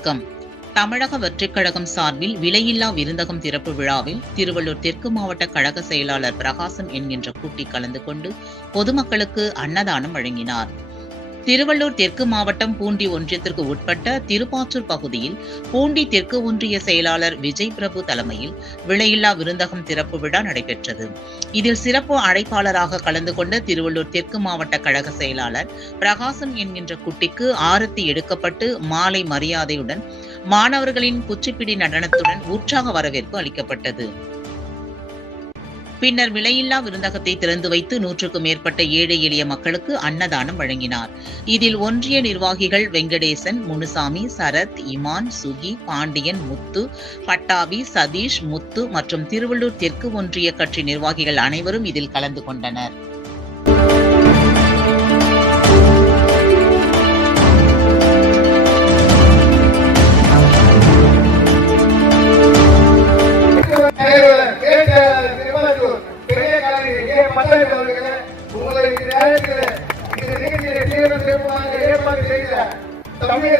வணக்கம். தமிழக வெற்றிக் கழகம் சார்பில் விலையில்லா விருந்தகம் திறப்பு விழாவில் திருவள்ளூர் தெற்கு மாவட்ட கழக செயலாளர் பிரகாசம் என்கின்ற கூட்டி கலந்து கொண்டு பொதுமக்களுக்கு அன்னதானம் வழங்கினார். திருவள்ளூர் தெற்கு மாவட்டம் பூண்டி ஒன்றியத்திற்கு உட்பட்ட திருப்பாற்றூர் பகுதியில் பூண்டி தெற்கு ஒன்றிய செயலாளர் விஜய் பிரபு தலைமையில் விலையில்லா விருந்தகம் திறப்பு விழா நடைபெற்றது. இதில் சிறப்பு அழைப்பாளராக கலந்து கொண்ட திருவள்ளூர் தெற்கு மாவட்ட கழக செயலாளர் பிரகாசம் என்கின்ற குட்டிக்கு ஆரத்தி எடுக்கப்பட்டு மாலை மரியாதையுடன் மாணவர்களின் குச்சிப்பிடி நடனத்துடன் உற்சாக வரவேற்பு அளிக்கப்பட்டது. பின்னர் விலையில்லா விருந்தகத்தை திறந்து வைத்து 100க்கும் மேற்பட்ட ஏழை எளிய மக்களுக்கு அன்னதானம் வழங்கினார். இதில் ஒன்றிய நிர்வாகிகள் வெங்கடேசன், முனுசாமி, சரத், இமான், சுகி, பாண்டியன், முத்து, பட்டாபி, சதீஷ், முத்து மற்றும் திருவள்ளூர் தெற்கு ஒன்றிய கட்சி நிர்வாகிகள் அனைவரும் இதில் கலந்து கொண்டனர். நம்ம